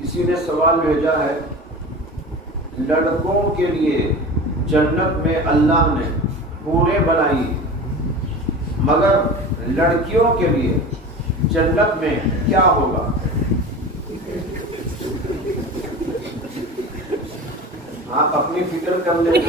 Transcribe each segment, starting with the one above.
کسی نے سوال بھیجا ہے، لڑکوں کے لیے جنت میں اللہ نے حوریں بنائی، مگر لڑکیوں کے لیے جنت میں کیا ہوگا؟ آپ اپنی فکر کر لیں۔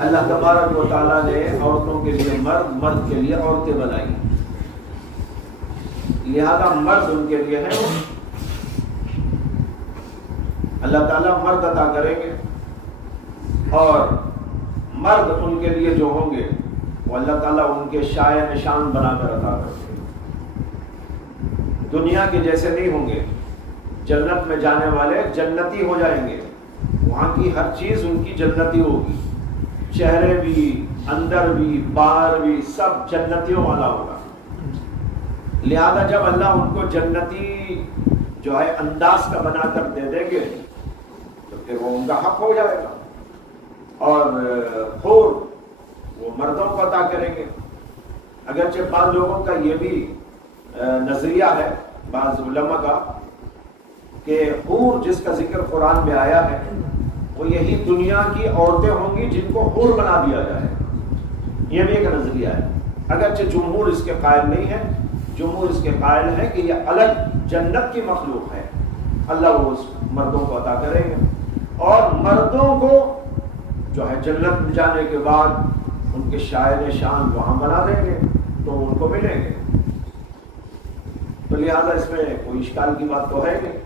اللہ تبارک و تعالیٰ نے عورتوں کے لیے مرد، مرد کے لیے عورتیں بنائی، لہذا مرد ان کے لیے ہے، اللہ تعالیٰ مرد عطا کریں گے، اور مرد ان کے لیے جو ہوں گے وہ اللہ تعالیٰ ان کے شائع نشان بنا کر عطا کریں گے۔ دنیا کے جیسے نہیں ہوں گے، جنت میں جانے والے جنتی ہو جائیں گے، وہاں کی ہر چیز ان کی جنتی ہوگی، چہرے بھی، اندر بھی، باہر بھی، سب جنتیوں والا ہوگا۔ لہذا جب اللہ ان کو جنتی جو ہے انداز کا بنا کر دے دیں گے تو پھر وہ ان کا حق ہو جائے گا، اور حور وہ مردوں کو عطا کریں گے۔ اگرچہ بعض لوگوں کا یہ بھی نظریہ ہے، بعض علماء کا، کہ حور جس کا ذکر قرآن میں آیا ہے وہ یہی دنیا کی عورتیں ہوں گی جن کو حور بنا دیا جائے، یہ بھی ایک نظریہ ہے۔ اگرچہ جمہور اس کے قائل نہیں ہے، جمہور اس کے قائل ہے کہ یہ الگ جنت کی مخلوق ہے، اللہ وہ اس مردوں کو عطا کریں گے، اور مردوں کو جو ہے جنت میں جانے کے بعد ان کے شائع نشان وہاں بنا دیں گے تو ان کو ملیں گے۔ تو لہذا اس میں کوئی اشکال کی بات تو ہے نہیں۔